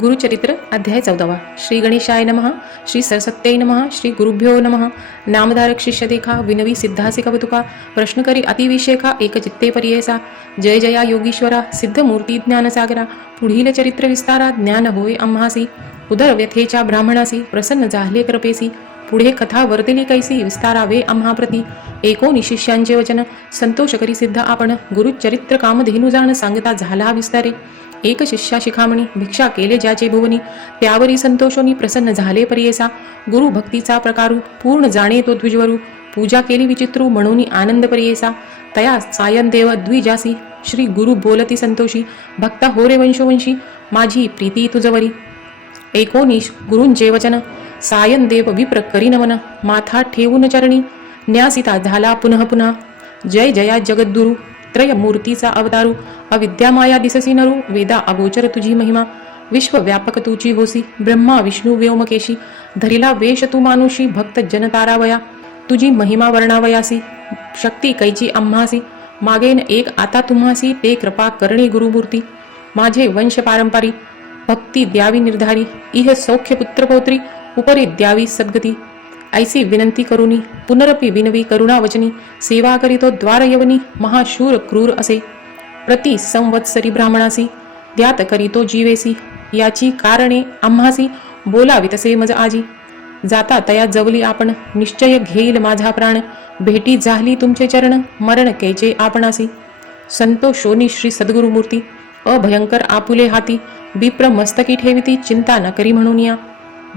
गुरुचरित्र अध्याय चौदावा. श्री गणेशाय नमः श्री सरसत्यै नमः श्री गुरुभ्यो नमः. नामधारक शिष्य देखा विनवी सिद्धासी कवतुका प्रश्न करी अतिविशेखा एकचित्ते जय जया योगीश्वरा सिद्ध मूर्ती ज्ञानसागरा. पुढील चरित्र विस्तारा ज्ञान होय अम्हासी उदर व्यथेच्या ब्राह्मणासी प्रसन्न झाले कृपेसी पुढे कथा वर्तिली कैसी विस्तारावे आम्हाप्रती. एकोणी शिष्यांचे वचन संतोष करी सिद्ध आपण. गुरुचरित्र कामधेनु जाण सांगता झाला विस्तारे. एक शिष्या शिखामणी भिक्षा केले ज्याचे भुवनी त्यावरी संतोषोनी प्रसन्न झाले परियेसा. गुरु भक्तीचा प्रकारू पूर्ण जाणे तो द्विजवरू. पूजा केली विचित्रू म्हणून आनंद परियेसा. तया सायन देव द्विजासी श्री गुरु बोलती संतोषी. भक्ता होरे वंशोवंशी माझी प्रीती तुझवरी. एकोनीश गुरुंचे वचन सायन देव विप्र करी नमन. माथा ठेवून चरणी. न्यासिता झाला पुनः पुन्हा जय जया जगद्गुरु. त्रयमूर्तीचा अवतारू अविद्यामाया दिससी नरू वेदा अगोचर तुझी महिमा विश्वव्यापक तुची होसी ब्रह्मा विष्णू व्योमकेशी धरिला वेश तू मानुषी भक्त जनतारावया तुझी महिमा वर्णावयासी शक्ती कैची आम्हासी मागेन एक आता तुम्हासी ते कृपा करणे गुरुमूर्ती माझे वंश पारंपारी भक्ती द्यावी निर्धारी इह सौख्य पुत्रपौत्री उपरी द्यावी सद्गती ऐसी विनंती करुनी पुनरपी विनवी करुणावचनी सेवा करीतो द्वार यवनी महाशूर क्रूर असे। प्रति संवत्सरी ब्राह्मणासी द्यात करीतो जीवेसी याची कारणे आम्हासी बोलावी तसे मज आजी। जाता तया जवली आपण निश्चय घेईल माझा प्राण भेटी झाली तुमचे चरण मरण कैचे आपणासी। संतोषोनी श्री सद्गुरुमूर्ती अभयंकर आपुले हाती विप्र मस्तकी ठेविती चिंता न करी म्हणून या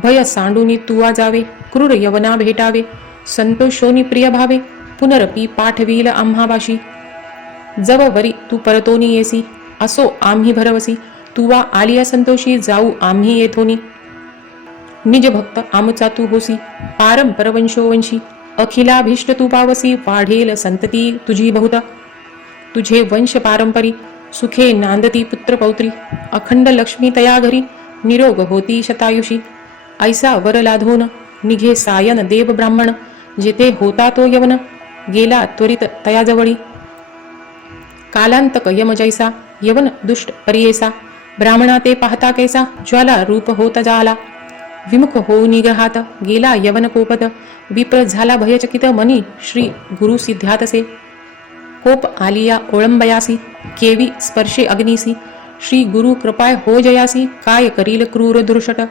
भय सांडूनी तुवा जावे क्रूर यवना भेटावे संतोषोनी प्रिय भावे पुनरपी पाठवील आम्हाबाशी जववरी तू परतोनी येसी असो आम्ही भरवसी तुवा आलिया संतोषी जाऊ आम्ही येथोनी निज भक्त आमचा तू होसी पारंपर परवंशोवंशी अखिलाभीष्ट तू पावसी वाढेल संतती तुझी बहुत तुझे वंश पारंपरी सुखे नांदती पुत्रपौत्री अखंड लक्ष्मी तया घरी निरोग होती शतायुषी ऐसा वर लाधोन निघे सायन देव ब्राह्मण जेथे होता तो यवन गेला त्वरित तयाजवळी. कालांतक यम जैसा यवन दुष्ट परियेसा ब्राह्मणा ते पाहता कैसा ज्वाला रूप होत जाला. विमुख होऊ निग्रहात गेला यवन कोपत विप्र झाला भयचकित मनी श्री गुरु सिद्ध्यातसे कोप आलिया ओळंबयासी केवी स्पर्शे अग्निसी श्री गुरु कृपाय हो जयासी काय करील क्रूर दुर्षट.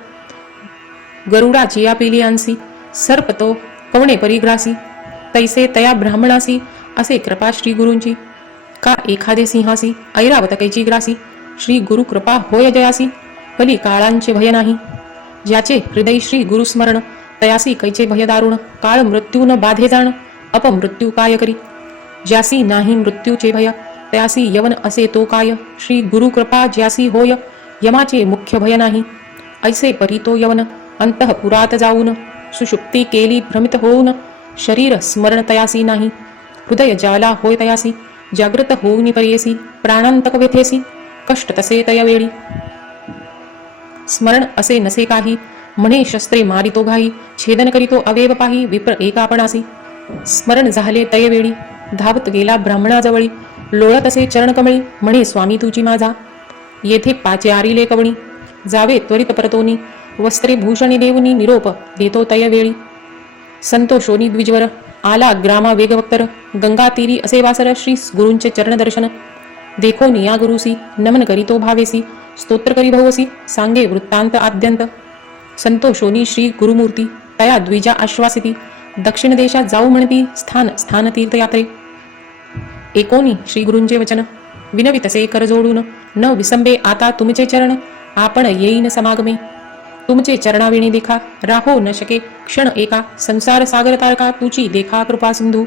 गरुडाची आपिलियांसी सर्प तो कवणे परिग्रासी तैसे तया ब्राह्मणासी असे कृपा श्री गुरूंची. का एखादे सिंहासी ऐरावत कैची ग्रासी श्री गुरु कृपा होय जयासी पली काळांचे भय नाही. ज्याचे हृदय श्री गुरुस्मरण तयासी कैचे भय दारुण काळ मृत्यू न बाधे जाण अपमृत्यू काय करी? ज्यासी नाही मृत्यूचे भय त्यासी यवन असे तो काय? श्री गुरु कृपा ज्यासी होय यमाचे मुख्य भय नाही. ऐसे परी तो यवन अंतःपुरात जाऊन सुषुप्ती केली भ्रमित होऊन शरीर स्मरण तयासी नाही हृदय ज्याला होय तयासी जागृत होऊन पर्येसी प्राणांतक व्यथेसी कष्ट तसे तयवेळी स्मरण असे नसे काही म्हणे शस्त्रे मारितो घाई छेदन करीतो अवेव पाही विप्र एकापणासी स्मरण झाले तयवेळी धावत गेला ब्राह्मणाजवळी लोळत असे चरणकमळी म्हणे स्वामी तुझी माझा येथे पाचे आरिले कवणी जावे त्वरित परतोनी वस्त्रे भूषणी देवनी निरोप देतो तयवेळी संतोषोनी द्विजवर आला ग्रामा वेगवक्तर गंगा तीरी असे वासर श्री गुरूंचे चरण दर्शन देखो निया गुरुसी नमन करीतो भावेसी स्तोत्र करी भवसी सांगे वृत्तांत आद्यंत. संतोषोनी श्री गुरुमूर्ती तया द्विजा आश्वासिती दक्षिण देशात जाऊ म्हणती स्थान स्थान तीर्थयात्रे. एकोणी श्री गुरूंचे वचन विनवी तसे कर जोडून न विसंबे आता तुमचे चरण आपण येईन समागमे. तुमचे चरणाविणी देखा राहो न शके क्षण एका संसार सागर तारका तुची देखा कृपा सिंधू।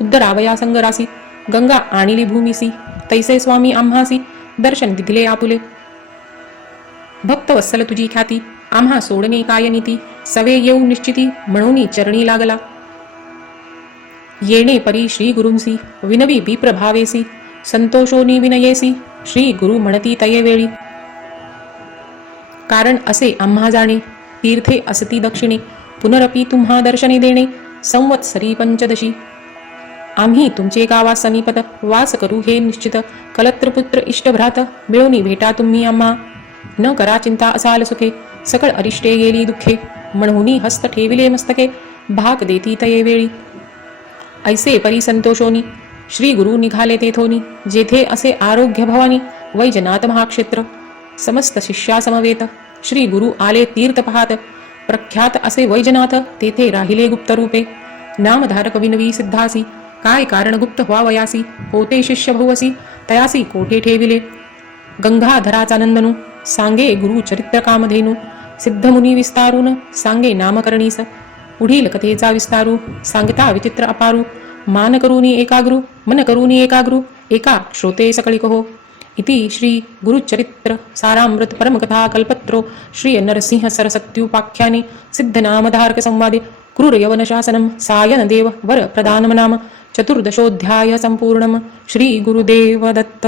उद्धरावया संगरासी गंगा आणिली भूमिसी तैसे स्वामी आम्हासी दर्शन दिले आपुले। भक्त वत्सल तुझी ख्याती आम्हा सोडणे काय नीती सवे येऊ निश्चिती म्हणून चरणी लागला। येणे परी श्री गुरुंसी विनवी विप्रभावेसी संतोषोनी विनयेसी श्री गुरु म्हणती तये कारण असे आम्हा जाणे तीर्थे असती दक्षिणे पुनरपी तुम्हा दर्शने देणे संवत्सरी पंचदशी. आम्ही तुमचे गावा समीपत वास करू हे निश्चित कलत्रपुत्र इष्टभ्रात मिळवणी भेटा तुम्ही आम्हा. न करा चिंता असाल सुखे सकळ अरिष्टे गेली दुःखे म्हणहुनी हस्त ठेविले मस्तके भाग देती तये वेळी. ऐसे परी संतोषोनी श्री गुरु निघाले तेथोनी जेथे असे आरोग्य भवानी वैजनाथ महाक्षेत्र समस्त शिष्यासमवेत। श्री गुरु आले तीर्थ पाहात प्रख्यात असे वैजनाथ तेथे राहिले गुप्त रूपे नामधारक विनवी सिद्धासी काय कारण गुप्त व्हावयासी होते शिष्य भोवसी तयासी कोठे ठेविले? गंगाधराचा नंदनू सांगे गुरु चरित्र कामधेनू सिद्धमुनी विस्तारून सांगे नामकरणीस। पुढील कथेचा विस्तारू सांगता विचित्र अपारू। मान करूनी एकाग्रू मन करूनी एकाग्रू एका श्रोते सकळी कहो। इति श्री गुरुचरित्र सारामृत परमकथा कल्पत्रो श्री नरसिंह सरसत्युपाख्याने सिद्धनामधारक संवादे क्रूर यवन शासनम सायन देव वर प्रदानम नाम चतुर्दशोऽध्याय सम्पूर्णं श्री दत्त